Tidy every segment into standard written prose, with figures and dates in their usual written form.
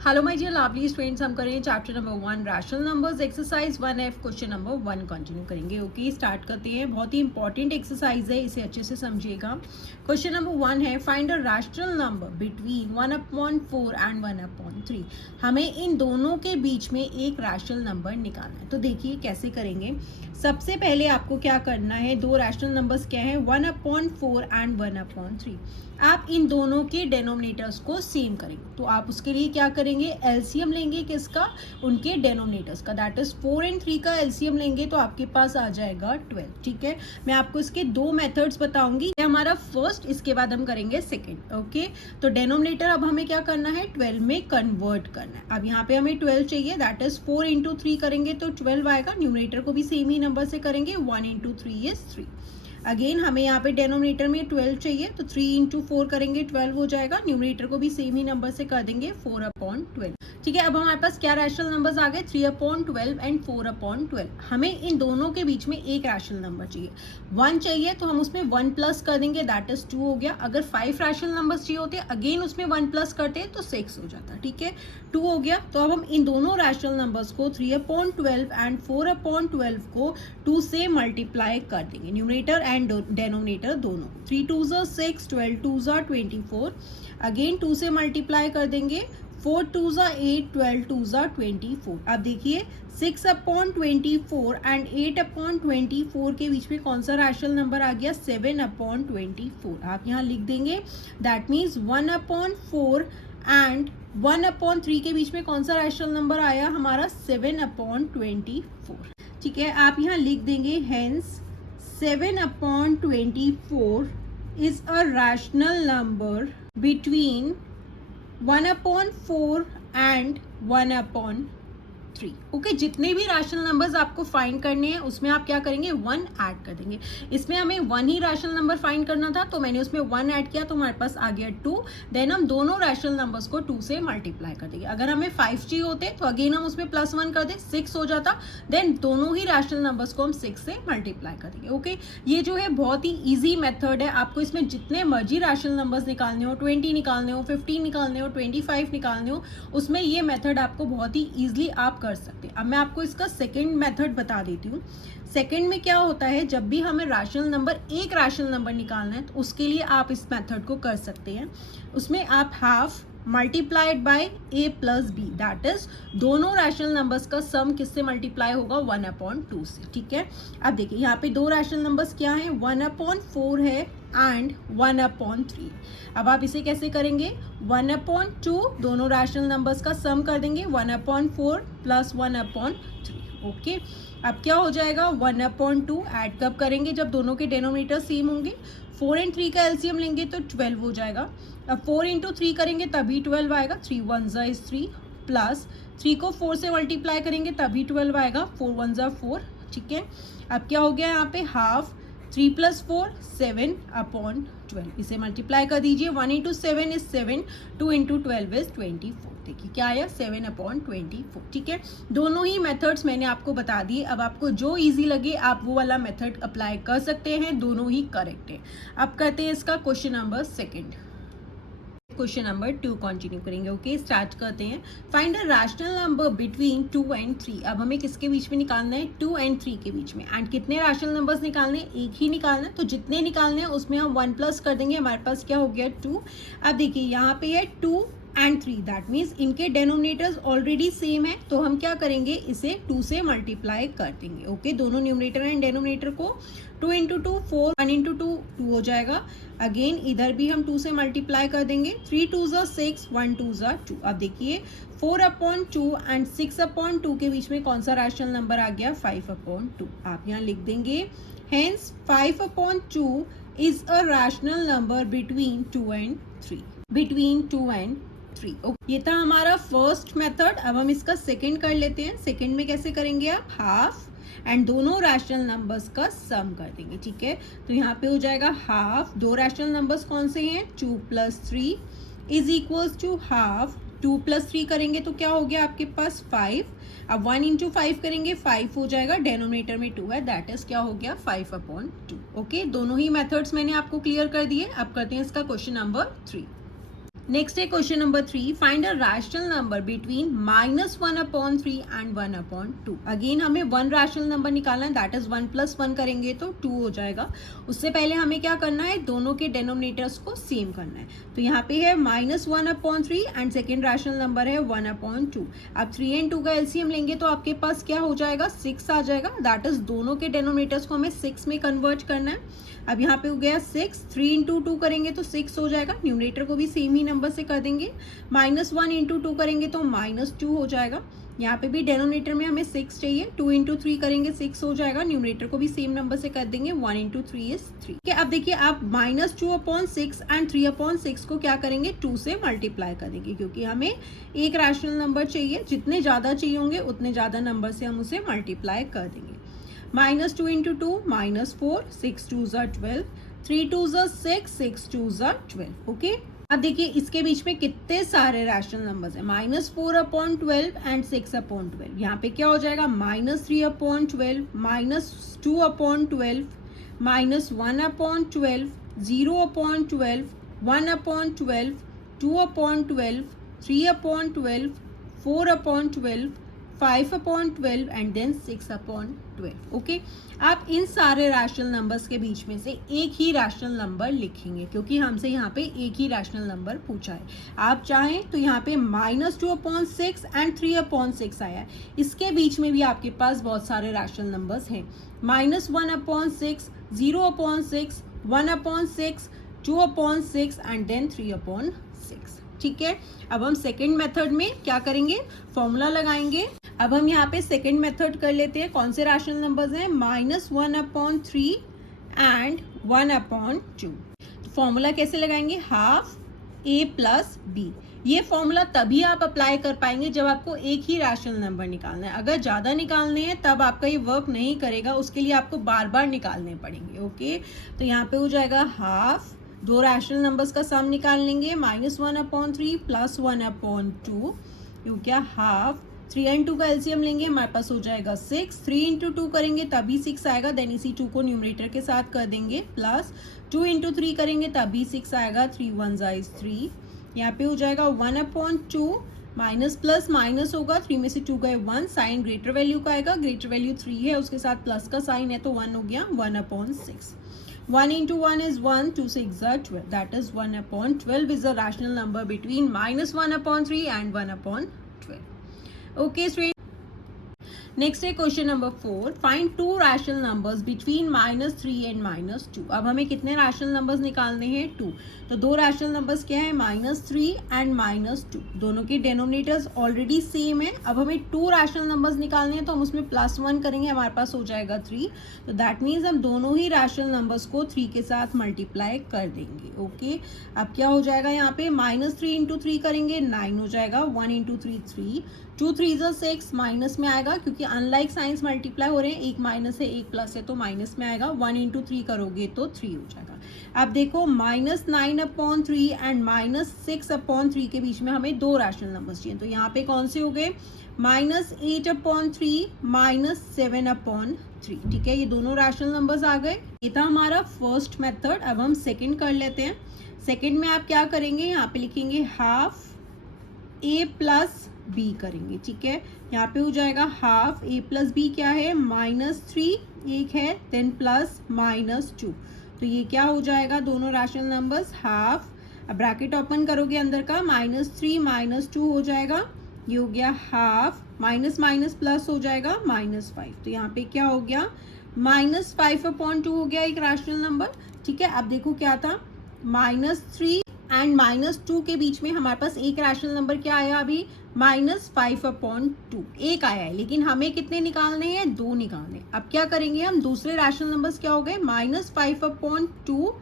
Hello my dear lovely students, हम करेंगे chapter number 1 rational numbers exercise 1F question number 1 continue करेंगे। Okay, start करते हैं। बहुत ही इंपॉर्टेंट एक्सरसाइज है, इसे अच्छे से समझिएगा। क्वेश्चन नंबर 1 है find a rational number between 1/4 and 1/3। हमें इन दोनों के बीच में एक रैशनल नंबर निकालना है। तो देखिए कैसे करेंगे। सबसे पहले आपको क्या करना है, दो रैशनल नंबर्स क्या है 1/4 एंड 1/3। आप इन दोनों के डेनोमिनेटर्स को सेम करेंगे। तो आप उसके लिए क्या करेंगे, एलसीएम लेंगे किसका, उनके डेनोमिनेटर्स का, दैट इज 4 और 3 का एलसीएम लेंगे तो आपके पास आ जाएगा 12। ठीक है, मैं आपको इसके दो मेथड्स बताऊंगी। ये हमारा फर्स्ट, इसके बाद हम करेंगे सेकेंड। ओके, तो डेनोमिनेटर अब हमें क्या करना है, 12 में कन्वर्ट करना है। अब यहाँ पे हमें 12 चाहिए, दैट इज 4 इंटू 3 करेंगे तो 12 आएगा। न्यूमरेटर को भी सेम ही नंबर से करेंगे, 1 इंटू 3 इज 3। अगेन हमें यहाँ पे डेनोमिनेटर में 12 चाहिए तो 3 इंटू 4 करेंगे 12 हो जाएगा। न्यूमरेटर को भी सेम ही नंबर से कर देंगे 4/12। ठीक है, अब हमारे पास क्या रैशनल नंबर्स आ गए, 3/12 एंड 4/12। हमें इन दोनों के बीच में एक रैशनल नंबर चाहिए। 1 चाहिए तो हम उसमें 1 प्लस कर देंगे, दैट इज 2 हो गया। अगर 5 रैशनल नंबर्स चाहिए होते अगेन उसमें 1 प्लस करते तो 6 हो जाता। ठीक है, 2 हो गया। तो अब हम इन दोनों रैशनल नंबर्स को 3/12 एंड 4/12 को 2 से मल्टीप्लाई कर देंगे, न्यूमरेटर एंड डेनोमिनेटर दोनों। 3 2 6, 12 2 24। अगेन 2 से मल्टीप्लाई कर देंगे, 4 2 8, 12 2 24। अब देखिए 6/24 एंड 8/24 के बीच में कौन सा रैशनल नंबर आ गया, 7/24। आप यहाँ लिख देंगे, दैट मीन्स 1/4 एंड 1/3 के बीच में कौन सा रैशनल नंबर आया हमारा, 7/24। ठीक है, आप यहाँ लिख देंगे hence 7/24 is a rational number between 1/4 and 1/3। Okay, जितने भी रैशनल नंबर्स आपको फाइंड करने हैं उसमें आप क्या करेंगे, 1 ऐड कर देंगे। इसमें हमें 1 ही रैशनल नंबर फाइंड करना था तो मैंने उसमें 1 ऐड किया तो हमारे पास आ गया 2। देन हम दोनों रैशनल नंबर्स को 2 से मल्टीप्लाई कर देंगे। अगर हमें 5 चाहिए होते तो अगेन हम उसमें +1 कर दे, 6 हो जाता। देन दोनों ही रैशनल नंबर्स को हम 6 से मल्टीप्लाई कर देंगे। ओके, ये जो है बहुत ही ईजी मेथड है। आपको इसमें जितने मर्जी रैशनल नंबर्स निकालने हो, 20 निकालने हो, 15 निकालने हो, 25 निकालने हो, उसमें ये मेथड आपको बहुत ही ईजिली आप कर सकते हैं। अब मैं आपको इसका सेकंड मेथड बता देती हूँ। सेकंड में क्या होता है, जब भी हमें रैशनल नंबर, एक रैशनल नंबर निकालना है तो उसके लिए आप इस मेथड को कर सकते हैं। उसमें आप half multiplied by a plus B, that is दोनों रैशनल नंबर्स का सम किससे मल्टीप्लाई होगा, 1/2 से। ठीक है, अब देखिए यहाँ पे दो रैशनल नंबर्स क्या हैं, 1/4 है एंड 1/3। अब आप इसे कैसे करेंगे, 1/2 दोनों रैशनल नंबर्स का सम कर देंगे, 1/4 प्लस 1/3। ओके, अब क्या हो जाएगा, 1/2 ऐड कब करेंगे, जब दोनों के डेनोमिनेटर सेम होंगे। 4 और 3 का एलसीएम लेंगे तो 12 हो जाएगा। अब 4 इंटू 3 करेंगे तभी 12 आएगा, 3 1 इज 3, प्लस 3 को 4 से मल्टीप्लाई करेंगे तभी 12 आएगा, 4 1 4। ठीक है, अब क्या हो गया यहाँ पे, हाफ 3 + 4 7/12। इसे मल्टीप्लाई कर दीजिए, 1 इंटू 7 इज 7, 2 इंटू 12 इज 24। देखिए क्या आया, 7/24। ठीक है, दोनों ही मेथड्स मैंने आपको बता दिए। अब आपको जो इजी लगे आप वो वाला मेथड अप्लाई कर सकते हैं, दोनों ही करेक्ट है। अब करते हैं इसका question number second. Question number 2 continue करेंगे। ओके, स्टार्ट करते हैं। Find a rational number between 2 और 3। अब हमें किसके बीच में निकालना है, 2 और 3 के बीच में। एंड कितने रैशनल नंबर्स निकालने हैं, एक ही निकालना है। तो जितने निकालने हैं उसमें हम 1 प्लस कर देंगे, हमारे पास क्या हो गया, 2। अब देखिए यहाँ पे है 2 एंड 3, दैट मीन्स इनके डेनोमिनेटर्स ऑलरेडी सेम है तो हम क्या करेंगे, इसे 2 से मल्टीप्लाई कर देंगे। ओके, दोनों न्यूमरेटर एंड डेनोमिनेटर को 2 इंटू 2 4, 1 इंटू 2 2 हो जाएगा। अगेन इधर भी हम 2 से मल्टीप्लाई कर देंगे, 3 2 6, 1 2 2। अब देखिए 4/2 एंड 6/2 के बीच में कौन सा रैशनल नंबर आ गया, 5/2। आप यहाँ लिख देंगे, hence 5/2 is a rational number between 2 and 3। Between 2 and 3। ये था हमारा फर्स्ट मेथड। अब हम इसका सेकंड कर लेते हैं। सेकंड में कैसे करेंगे, आप हाफ एंड दोनों रैशनल नंबर्स का सम कर देंगे। ठीक है, तो यहाँ पे हो जाएगा हाफ, दो रैशनल नंबर्स कौन से हैं, 2 + 3 इज इक्वल्स टू हाफ। 2 + 3 करेंगे तो क्या हो गया आपके पास, 5। अब 1 इंटू 5 करेंगे, 5 हो जाएगा। डेनोमिनेटर में 2 है, दैट इज क्या हो गया, 5/2। ओके, दोनों ही मेथड्स मैंने आपको क्लियर कर दिए। अब करते हैं इसका क्वेश्चन नंबर 3। नेक्स्ट है question number 3, find a rational number between -1/3 and 1/2। Again हमें वन रैशनल नंबर निकालना है, दैट इज 1 + 1 करेंगे तो 2 हो जाएगा। उससे पहले हमें क्या करना है, दोनों के डिनोमिनेटर्स को सेम करना है। तो यहाँ पे है -1/3 एंड सेकेंड रैशनल नंबर है 1/2। अब 3 एंड 2 का एलसीएम लेंगे तो आपके पास क्या हो जाएगा, 6 आ जाएगा। दैट इज दोनों के डिनोमिनेटर्स को हमें 6 में कन्वर्ट करना है। अब यहाँ पे हो गया 6, 3 × 2 करेंगे तो 6 हो जाएगा। न्यूमरेटर को भी सेम ही नंबर से कर देंगे। -1 × 2 करेंगे तो -2 हो जाएगा। यहाँ पे भी डिनोमिनेटर में हमें 6 चाहिए। 2 × 3 करेंगे 6 हो जाएगा। न्यूमरेटर को भी सेम नंबर से कर देंगे। 1 × 3 इज 3। ठीक है, अब देखिए आप -2/6 एंड 3/6 को क्या करेंगे, 2 से मल्टीप्लाई कर देंगे, क्योंकि हमें एक रैशनल नंबर चाहिए। जितने ज़्यादा चाहिए होंगे उतने ज़्यादा नंबर से हम उसे मल्टीप्लाई कर देंगे। -2 × 2 -4, 6 2s are 12, 3 2s are 6, 6 2s are 12। Okay, अब देखिए इसके बीच में कितने सारे रैशनल नंबर्स हैं, -4/12 एंड 6/12। यहाँ पे क्या हो जाएगा, -3/12, -2/12, -1/12, 0/12, 1/12, 2/12, 3/12, 4/12, 5/12 एंड देन 6/12। ओके, आप इन सारे रैशनल नंबर्स के बीच में से एक ही रैशनल नंबर लिखेंगे, क्योंकि हमसे यहाँ पे एक ही रैशनल नंबर पूछा है। आप चाहें तो यहाँ पे -2/6 एंड 3/6 आया है। इसके बीच में भी आपके पास बहुत सारे रैशनल नंबर्स हैं, -1/6, 0/6, 1/6, 2/6 एंड देन 3/6। ठीक है, अब हम सेकेंड मेथड में क्या करेंगे, फॉर्मूला लगाएंगे। अब हम यहाँ पे सेकेंड मेथड कर लेते हैं। कौन से रैशनल नंबर्स हैं, -1/3 एंड 1/2। तो फॉर्मूला कैसे लगाएंगे, हाफ a + b। ये फॉर्मूला तभी आप अप्लाई कर पाएंगे जब आपको एक ही रैशनल नंबर निकालना है। अगर ज़्यादा निकालने हैं तब आपका ये वर्क नहीं करेगा, उसके लिए आपको बार बार निकालने पड़ेंगे। ओके, तो यहाँ पे हो जाएगा हाफ, दो रैशनल नंबर्स का सम निकाल लेंगे, -1/3 + 1/2, यू क्या हाफ। 3 एंड 2 का एलसीएम लेंगे, हमारे पास हो जाएगा 6। 3 × 2 करेंगे तभी 6 आएगा, देन इसी 2 को न्यूमरेटर के साथ कर देंगे, प्लस 2 × 3 करेंगे तभी 6 आएगा। 3 1 = 3। यहाँ पे हो जाएगा 1/2, माइनस प्लस माइनस होगा, 3 में से 2 गए 1, साइन ग्रेटर वैल्यू का आएगा, ग्रेटर वैल्यू 3 है, उसके साथ प्लस का साइन है तो 1 हो गया, 1/6। 1 × 1 is 1, 2 6 are 12, that is 1/12 is a rational number between -1/3 and 1/12. Okay, straight. Next है question number 4, find to rational numbers between -3 and -2। अब हमें कितने रैशनल नंबर्स निकालने हैं, 2। तो दो रैशनल नंबर्स क्या है, -3 एंड -2। दोनों के डिनोमिनेटर्स ऑलरेडी सेम है। अब हमें 2 रैशनल नंबर्स निकालने हैं तो हम उसमें +1 करेंगे, हमारे पास हो जाएगा 3। तो दैट मीन्स हम दोनों ही रैशनल नंबर्स को 3 के साथ मल्टीप्लाई कर देंगे। ओके, अब क्या हो जाएगा, यहाँ पे -3 × 3 करेंगे 9 हो जाएगा, 1 × 3 3, 2 3 = 6, माइनस में आएगा क्योंकि अनलाइक साइंस मल्टीप्लाई हो रहे हैं, एक माइनस है एक प्लस है तो माइनस में आएगा। 1 × 3 करोगे तो 3 हो जाएगा। अब देखो -9/3 एंड -6/3 के बीच में हमें दो रैशनल नंबर्स चाहिए, तो यहाँ पे कौन से हो गए, -8/3, -7/3। ठीक है, ये दोनों रैशनल नंबर्स आ गए। ये था हमारा फर्स्ट मेथड। अब हम सेकंड कर लेते हैं। सेकंड में आप क्या करेंगे, यहाँ पे लिखेंगे हाफ a + b करेंगे। ठीक है, यहाँ पे हो जाएगा हाफ a + b क्या है, -3 एक है, देन प्लस -2। तो ये क्या हो जाएगा, दोनों रैशनल नंबर्स हाफ, अब ब्रैकेट ओपन करोगे अंदर का, -3 -2 हो जाएगा, ये हो गया हाफ, माइनस माइनस प्लस हो जाएगा -5। तो यहाँ पे क्या हो गया, -5/2 हो गया एक रैशनल नंबर। ठीक है, अब देखो क्या था, -3 एंड -2 के बीच में हमारे पास एक रैशनल नंबर क्या आया, अभी -5/2 एक आया है, लेकिन हमें कितने निकालने हैं, 2 निकालने। अब क्या करेंगे हम, दूसरे रैशनल नंबर्स क्या हो गए, -5/2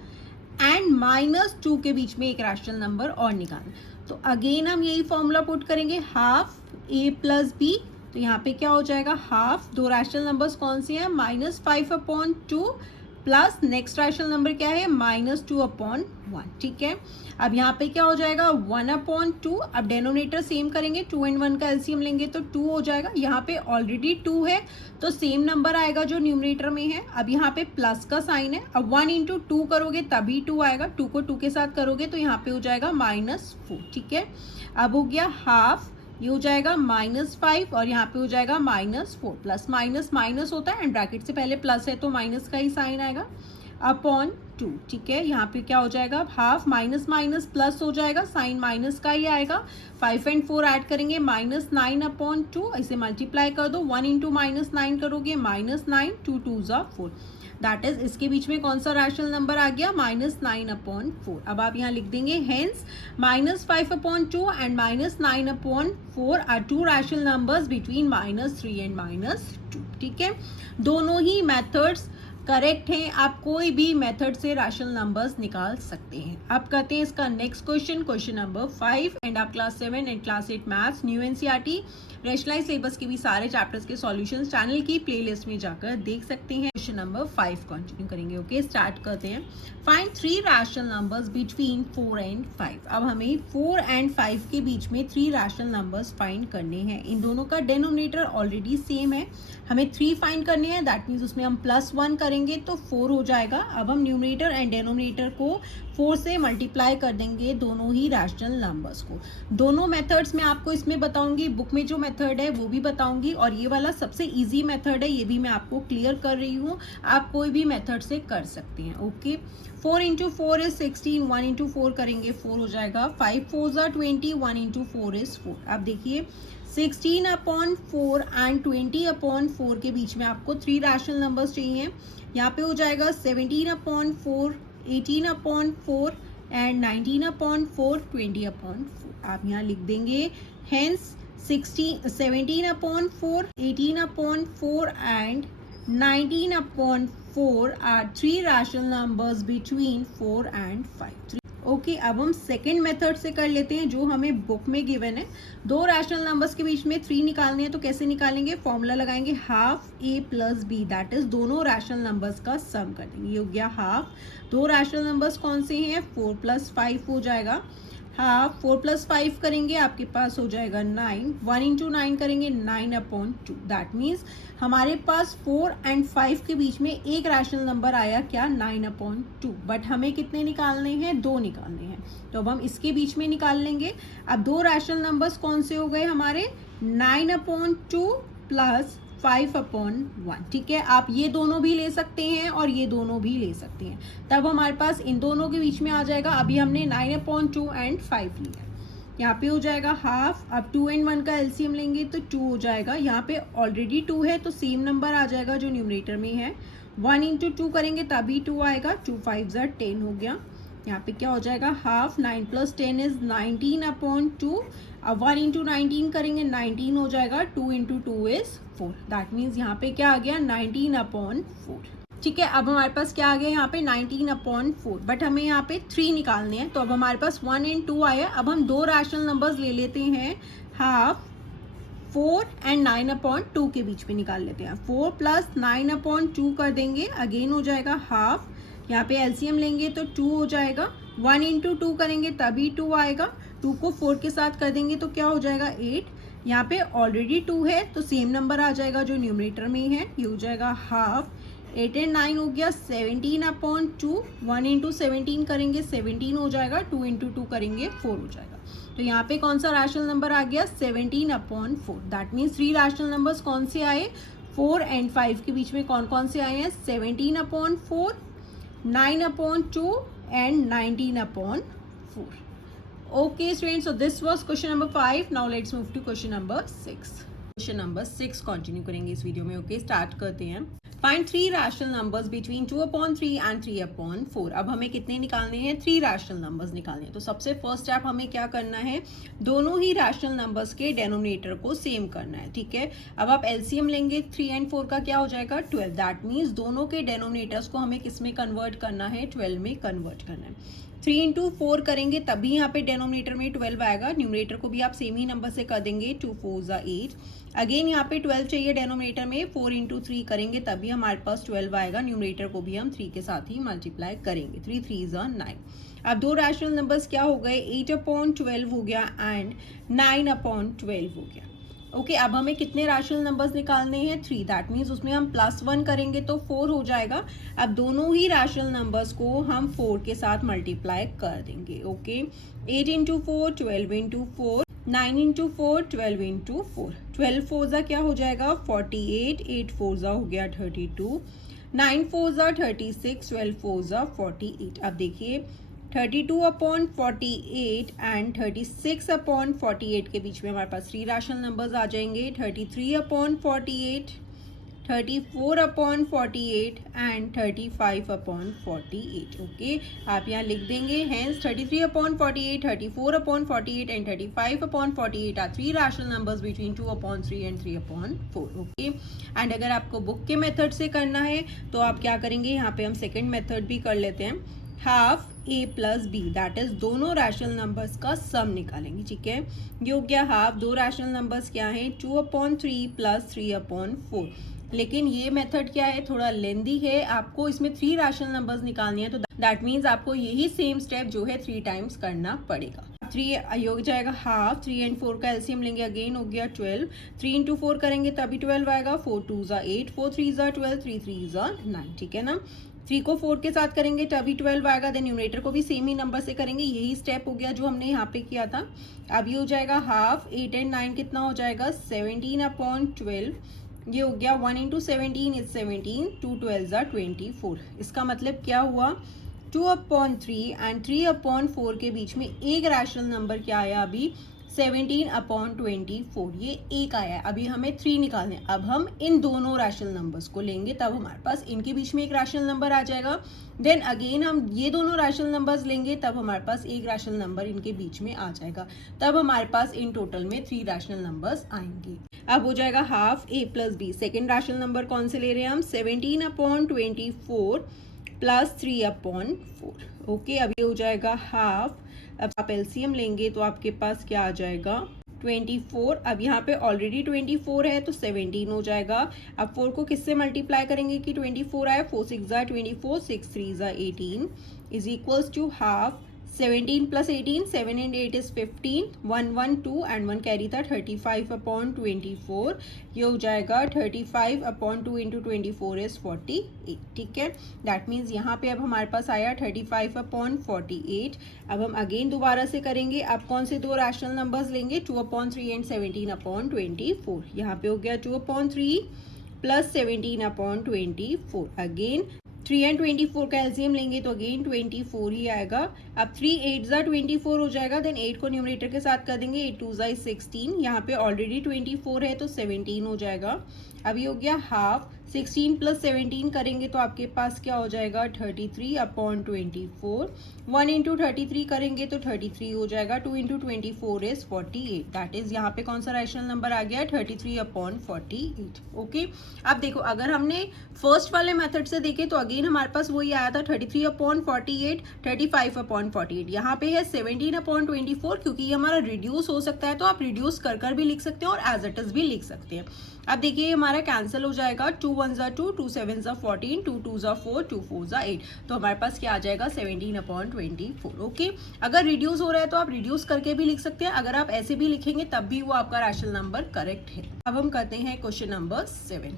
एंड -2 के बीच में एक रैशनल नंबर और निकालना। तो अगेन हम यही फॉर्मूला पुट करेंगे, हाफ a + b। तो यहाँ पे क्या हो जाएगा, हाफ, दो रैशनल नंबर्स कौन से हैं, -5/2 प्लस नेक्स्ट रैशनल नंबर क्या है -2/1, ठीक है। अब यहाँ पे क्या हो जाएगा 1/2, अब डेनोमिनेटर सेम करेंगे, 2 and 1 का एलसीएम लेंगे तो 2 हो जाएगा। यहाँ पे ऑलरेडी 2 है तो सेम नंबर आएगा जो न्यूमरेटर में है। अब यहाँ पे प्लस का साइन है, अब 1 into 2 करोगे तभी 2 आएगा, 2 को 2 के साथ करोगे तो यहाँ पे हो जाएगा -4, ठीक है। अब हो गया हाफ, ये हो जाएगा -5 और यहाँ पे हो जाएगा -4, प्लस माइनस माइनस होता है एंड ब्रैकेट से पहले प्लस है तो माइनस का ही साइन आएगा, अपॉन 2, ठीक है। यहाँ पे क्या हो जाएगा हाफ माइनस माइनस प्लस हो जाएगा, साइन माइनस का ही आएगा। 5 and 4 ऐड करेंगे -9/2, इसे मल्टीप्लाई कर दो, 1 into -9 करोगे -9, 2 2s are 4, दैट इज इसके बीच में कौन सा रैशनल नंबर आ गया -9/4। अब आप यहाँ लिख देंगे hence -5/2 and -9/4 are two rational numbers between -3 and -2, ठीक है। दोनों ही मेथड्स करेक्ट हैं, आप कोई भी मेथड से रैशनल नंबर्स निकाल सकते हैं। अब करते हैं इसका नेक्स्ट क्वेश्चन नंबर 5 एंड आप class 7 and class 8 maths new NCERT rationalise syllabus के भी सारे चैप्टर्स के सॉल्यूशंस चैनल की प्लेलिस्ट में जाकर देख सकते हैं। क्वेश्चन नंबर 5 कंटिन्यू करेंगे, ओके स्टार्ट करते हैं। Find 3 rational numbers between 4 and 5। अब हमें 4 and 5 के बीच में 3 रैशनल नंबर्स फाइंड करने हैं। इन दोनों का डिनोमिनेटर ऑलरेडी सेम है, हमें 3 फाइंड करने हैं, दैट मीन्स उसमें हम +1 करेंगे तो 4 हो जाएगा। अब हम न्यूमरेटर एंड डिनोमिनेटर को 4 से मल्टीप्लाई कर देंगे दोनों ही रैशनल नंबर्स को। दोनों मेथड्स में आपको इसमें बताऊंगी, बुक में जो मेथड है वो भी बताऊंगी और ये वाला सबसे इजी मेथड है, ये भी मैं आपको क्लियर कर रही हूँ, आप कोई भी मेथड से कर सकते हैं, ओके। 4 into 4 is 16, 1 into 4 करेंगे 4 हो जाएगा, 5 4s are 20, 1 into 4 is 4। अब देखिए 16/4 एंड 20/4 के बीच में आपको 3 रैशनल नंबर्स चाहिए। यहाँ पे हो जाएगा 17/4, 18/4 एंड 19/4, 20/4। आप यहाँ लिख देंगे hence 17/4, 18/4 and 19/4 are 3 rational numbers between 4 and 5। Okay अब हम सेकेंड मेथड से कर लेते हैं जो हमें बुक में गिवन है। 2 रैशनल नंबर्स के बीच में 3 निकालने हैं तो कैसे निकालेंगे, फॉर्मूला लगाएंगे half a plus b, that is दोनों रैशनल नंबर्स का सम कर देंगे, ये हो गया हाफ। 2 रैशनल नंबर्स कौन से हैं, 4 + 5 हो जाएगा, हाफ 4 + 5 करेंगे आपके पास हो जाएगा 9, 1 into 9 करेंगे 9/2, दैट मीन्स हमारे पास 4 and 5 के बीच में एक रैशनल नंबर आया क्या 9/2, बट हमें कितने निकालने हैं, 2 निकालने हैं, तो अब हम इसके बीच में निकाल लेंगे। अब 2 रैशनल नंबर्स कौन से हो गए हमारे 9/2 + 5/1, ठीक है। आप ये दोनों भी ले सकते हैं और ये दोनों भी ले सकते हैं, तब हमारे पास इन दोनों के बीच में आ जाएगा। अभी हमने 9/2 and 5 लिया, यहाँ पे हो जाएगा हाफ। अब 2 and 1 का एलसीएम लेंगे तो 2 हो जाएगा, यहाँ पे ऑलरेडी 2 है तो सेम नंबर आ जाएगा जो न्यूमरेटर में है। 1 into 2 करेंगे तभी 2 आएगा, 2 5s are 10 हो गया। यहाँ पे क्या हो जाएगा हाफ, 9 + 10 is 19/2। अब 1 into 19 करेंगे 19 हो जाएगा, 2 into 2 is 4, दैट मीन्स यहाँ पे क्या आ गया 19/4, ठीक है। अब हमारे पास क्या आ गया यहाँ पे 19/4, बट हमें यहाँ पे 3 निकालने हैं तो अब हमारे पास 1 and 2 आया। अब हम 2 रैशनल नंबर्स ले लेते हैं, हाफ 4 and 9/2 के बीच में निकाल लेते हैं। 4 + 9/2 कर देंगे, अगेन हो जाएगा हाफ, यहाँ पे एलसीएम लेंगे तो 2 हो जाएगा, 1 into 2 करेंगे तभी 2 आएगा, 2 को 4 के साथ कर देंगे तो क्या हो जाएगा 8, यहाँ पे ऑलरेडी 2 है तो सेम नंबर आ जाएगा जो न्यूमरेटर में है, ये हो जाएगा हाफ। 8 and 9 हो गया 17/2, 1 into 17 करेंगे 17 हो जाएगा, 2 into 2 करेंगे 4 हो जाएगा, तो यहाँ पे कौन सा रैशनल नंबर आ गया 17/4, दैट मीन्स 3 रैशनल नंबर्स कौन से आए 4 and 5 के बीच में कौन कौन से आए हैं 17/4, 9/2 and 19/4। Okay students, so this was question number 5. Now let's move to question number 6. Question number 6 continue करेंगे इस वीडियो में, ओके स्टार्ट करते हैं। Find 3 rational numbers between 2/3 and 3/4। अब हमें कितने निकालने हैं 3 रैशनल नंबर्स निकालने हैं, तो सबसे फर्स्ट स्टेप हमें क्या करना है, दोनों ही रैशनल नंबर्स के डिनोमिनेटर को सेम करना है, ठीक है। अब आप एलसीएम लेंगे 3 and 4 का क्या हो जाएगा 12, दैट मीन्स दोनों के डिनोमिनेटर्स को हमें किस में कन्वर्ट करना है 12 में कन्वर्ट करना है। 3 इंटू 4 करेंगे तभी यहाँ पे डेनोमिनेटर में 12 आएगा। न्यूमरेटर को भी आप सेम ही नंबर से कर देंगे, 2 4 ज़ा 8। अगेन यहाँ पे 12 चाहिए डेनोमिनेटर में, 4 इंटू 3 करेंगे तभी हमारे पास 12 आएगा। न्यूमरेटर को भी हम 3 के साथ ही मल्टीप्लाई करेंगे, 3 3 ज़ा 9। अब दो रैशनल नंबर्स क्या हो गए, 8/12 हो गया एंड 9/12 हो गया। ओके अब हमें कितने रैशनल नंबर्स निकालने हैं, 3। दैट मीन्स उसमें हम +1 करेंगे तो 4 हो जाएगा। अब दोनों ही रैशनल नंबर्स को हम 4 के साथ मल्टीप्लाई कर देंगे। Okay 8 into 4 12 into 4, 9 into 4 12 into 4, 12 4 ज़ा क्या हो जाएगा 48, 8 4 ज़ा हो गया 32, 9 4 ज़ा 36, 12 4 ज़ा 48। अब देखिए 32/48 एंड 36/48 के बीच में हमारे पास 3 रैशनल नंबर्स आ जाएंगे, 33/48, 34/48 एंड 35/48। ओके आप यहाँ लिख देंगे, hence 33/48, 34/48 and 35/48 are 3 rational numbers between 2/3 and 3/4। Okay and अगर आपको बुक के मेथड से करना है तो आप क्या करेंगे, यहाँ पे हम सेकेंड मेथड भी कर लेते हैं, half a plus B, that is दोनों रैशनल नंबर्स का सम निकालेंगे। ठीक है ये हो गया हाफ, दो रैशनल नंबर्स क्या हैं 2/3 प्लस 3/4। लेकिन ये मेथड क्या है, थोड़ा लेंदी है, आपको इसमें 3 रैशनल नंबर्स निकालनी है तो दैट मीन्स आपको यही सेम स्टेप जो है 3 टाइम्स करना पड़ेगा। 3 हो जाएगा हाफ, 3 एंड 4 का एलसीएम लेंगे, अगेन हो गया 12, 3 इंटू 4 करेंगे तभी 12 आएगा, 4 2 ज़ा 8, 4 3 ज़ा 12, 3 3 ज़ा 9। ठीक है ना, 3 को 4 के साथ करेंगे तभी 12 आएगा। देन न्यूमरेटर को भी सेम ही नंबर से करेंगे, यही स्टेप हो गया जो हमने यहाँ पे किया था। अब ये हो जाएगा हाफ, 8 एंड 9 कितना हो जाएगा 17/12। ये हो गया 1 इंटू 17 इज 17, 2 12 ज़ा 24। इसका मतलब क्या हुआ 2/3 एंड 3/4 के बीच में एक रैशनल नंबर क्या आया अभी 17/24, ये एक आया है। अभी हमें 3 निकालने हैं। अब हम इन दोनों रैशनल नंबर्स को लेंगे तब हमारे पास इनके बीच में एक रैशनल नंबर आ जाएगा। देन अगेन हम ये दोनों रैशनल नंबर्स लेंगे तब हमारे पास एक रैशनल नंबर इनके बीच में आ जाएगा। तब हमारे पास इन टोटल में 3 रैशनल नंबर्स आएंगे। अब हो जाएगा half a plus B, second rational number कौन से ले रहे हैं हम 17/24 प्लस 3/4। ओके अब ये हो जाएगा हाफ, अब आप एलसीएम लेंगे तो आपके पास क्या आ जाएगा 24। अब यहाँ पे ऑलरेडी 24 है तो 17 हो जाएगा। अब 4 को किससे मल्टीप्लाई करेंगे कि 24 आए, 4 6 ज़ा 24, 6 3 ज़ा 18 is equals to half 17 plus 18, 7 and 8 is 15, 1 1 2 and 1 carry था 35/24। ये हो जाएगा 35/2 इंटू 24 इज 48। ठीक है दैट मीन्स यहाँ पे अब हमारे पास आया 35/48। अब हम अगेन दोबारा से करेंगे। अब कौन से दो रैशनल नंबर्स लेंगे 2/3 एंड 17/24। यहाँ पे हो गया 2/3 प्लस 17/24। अगेन 3 एंड 24 का एलसीएम लेंगे तो अगेन 24 ही आएगा। अब 3 8 ज़ा 24 हो जाएगा। देन 8 को न्यूमरेटर के साथ कर देंगे, 8 2 ज़ा 16। यहाँ पे ऑलरेडी 24 है तो 17 हो जाएगा। अभी हो गया हाफ, 16 प्लस 17 करेंगे तो आपके पास क्या हो जाएगा 33/24। 1 इंटू 33 करेंगे तो 33 हो जाएगा। 2 इंटू 24 इज 48। दैट इज यहाँ पे कौन सा रैशनल नंबर आ गया 33/48। ओके अब देखो अगर हमने फर्स्ट वाले मेथड से देखे तो अगेन हमारे पास वही आया था 33/48, 35/48। यहाँ पे है 17/24 क्योंकि ये हमारा रिड्यूस हो सकता है तो आप रिड्यूस कर भी लिख सकते हैं और एज इट इज भी लिख सकते हैं। अब देखिए हमारा कैंसिल हो जाएगा, 2 1 ज़ा 2, 2 7 ज़ा 14, 2 2 ज़ा 4, 2 4 ज़ा 8। तो हमारे पास क्या आ जाएगा 17/24। ओके अगर रिड्यूस हो रहा है तो आप रिड्यूस करके भी लिख सकते हैं, अगर आप ऐसे भी लिखेंगे तब भी वो आपका रैशनल नंबर करेक्ट है। अब हम करते हैं question number 7।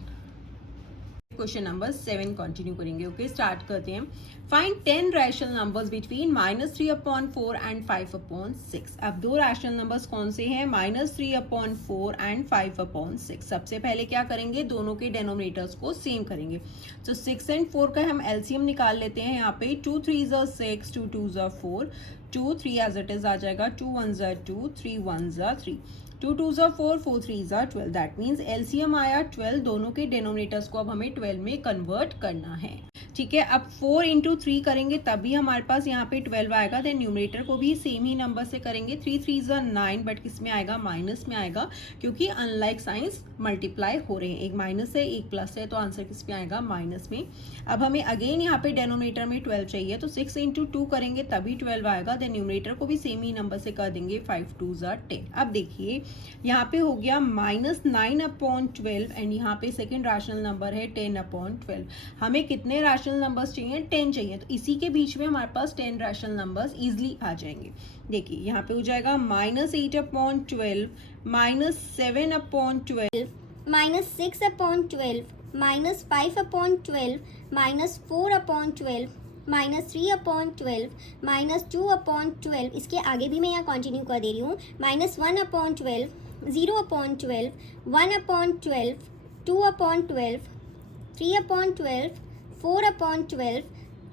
Question number 7 continue करेंगे। ओके स्टार्ट करते हैं। Find 10 rational numbers between -3/4 and 5/6। अब दो रैशनल नंबर्स कौन से हैं -3/4 एंड 5/6। सबसे पहले क्या करेंगे दोनों के डेनोमिनेटर्स को सेम करेंगे। तो 6 एंड 4 का हम एलसीएम निकाल लेते हैं। यहाँ पे 2 3 ज़ा 6, 2 2 ज़ा 4, 2 3 एज इट इज आ जाएगा, 2 1 ज़ा 2, 3 1 ज़ा 3, 2 2 ज़ा 4, 4 3 ज़ा 12। दैट मीन्स एलसीएम आया 12। दोनों के डिनोमिनेटर्स को अब हमें 12 में कन्वर्ट करना है। ठीक है। अब 4 इंटू 3 करेंगे तभी हमारे पास यहाँ पे 12 आएगा। देन न्यूमरेटर को भी सेम ही नंबर से करेंगे। 3 3 ज़ा 9, बट किस में आएगा, माइनस में आएगा, क्योंकि अनलाइक साइंस मल्टीप्लाई हो रहे हैं, एक माइनस है एक प्लस है, तो आंसर किस में आएगा, माइनस में। अब हमें अगेन यहाँ पे डेनोमिनेटर में 12 चाहिए, तो 6 इंटू 2 करेंगे तभी 12 आएगा। देन न्यूमरेटर को भी सेम ही नंबर से कर देंगे, 5 2 ज़ा 10। अब देखिए यहाँ पे हो गया -9/12 एंड यहाँ पे सेकेंड रैशनल नंबर है 10/12। हमें कितने रैशनल नंबर्स चाहिए, 10 चाहिए, तो इसी के बीच में हमारे पास 10 रैशनल नंबर्स इजीली आ जाएंगे। देखिए यहाँ पे हो जाएगा -8/12, -7/12, -6/12, -5/12, -4/12, -3/12, -2/12। इसके आगे भी मैं यहाँ कंटिन्यू कर दे रही हूँ। -1/12, 0/12, 1/12, 2/12, 3/12, 4/12,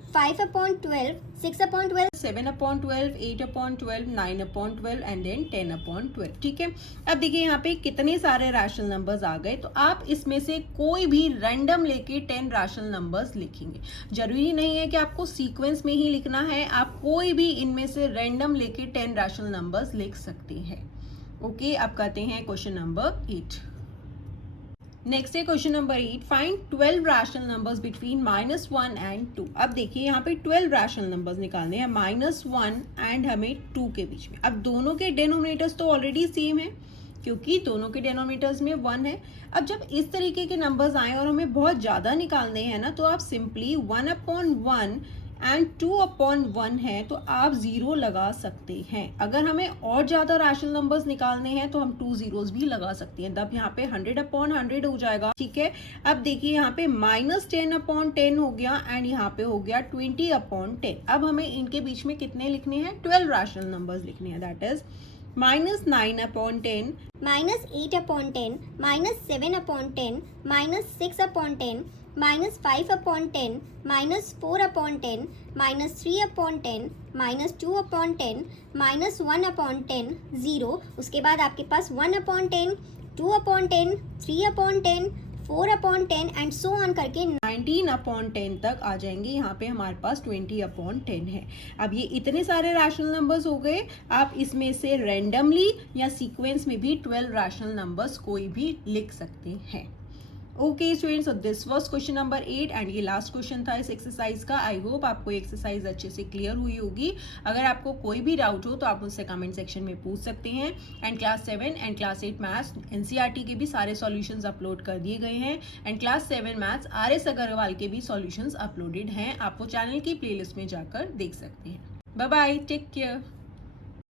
5/12, 6/12, 7/12, 8/12, 9/12 एंड देन 10/12। ठीक है। अब देखिए यहाँ पे कितने सारे रैशनल नंबर्स आ गए, तो आप इसमें से कोई भी रैंडम लेके 10 रैशनल नंबर्स लिखेंगे। जरूरी नहीं है कि आपको सीक्वेंस में ही लिखना है, आप कोई भी इनमें से रैंडम लेके 10 रैशनल नंबर्स लिख सकते हैं। ओके, अब करते हैं क्वेश्चन नंबर 8। नेक्स्ट है question number 8, find 12 rational numbers between -1 and 2। अब देखिए यहाँ पे 12 रैशनल नंबर्स निकालने हैं -1 एंड हमें 2 के बीच में। अब दोनों के डिनोमिनेटर्स तो ऑलरेडी सेम है, क्योंकि दोनों के डिनोमिनेटर्स में 1 है। अब जब इस तरीके के नंबर्स आए और हमें बहुत ज़्यादा निकालने हैं ना, तो आप सिंपली 1/1 एंड 2/1 है, तो आप 0 लगा सकते हैं। अगर हमें और ज़्यादा रैशनल नंबर्स निकालने हैं तो हम 2 zeros भी लगा सकते हैं, तब यहाँ पे 100/100 हो जाएगा। ठीक है। अब देखिए यहाँ पे -10/10 हो गया एंड यहाँ पे हो गया 20/10। अब हमें इनके बीच में कितने लिखने हैं, 12 रैशनल नंबर्स लिखने हैं। That is -9/10, -8/10, -7/10, -6/10, -5/10, -4/10, -3/10, -2/10, -1/10, 0। उसके बाद आपके पास 1/10, 2/10, 3/10, 4/10 एंड सो ऑन करके 19/10 तक आ जाएंगे। यहाँ पे हमारे पास 20/10 है। अब ये इतने सारे रैशनल नंबर्स हो गए, आप इसमें से रैंडमली या सीक्वेंस में भी 12 रैशनल नंबर्स कोई भी लिख सकते हैं। Okay students, so this was question number 8 and ये लास्ट क्वेश्चन था इस एक्सरसाइज का। आई होप आपको एक्सरसाइज अच्छे से क्लियर हुई होगी। अगर आपको कोई भी डाउट हो तो आप मुझसे कमेंट सेक्शन में पूछ सकते हैं। And class 7 and class 8 maths NCERT के भी सारे सॉल्यूशंस अपलोड कर दिए गए हैं and class 7 maths RS Agarwal के भी सॉल्यूशंस अपलोडेड हैं। आप वो चैनल की प्लेलिस्ट में जाकर देख सकते हैं। Bye bye, take care.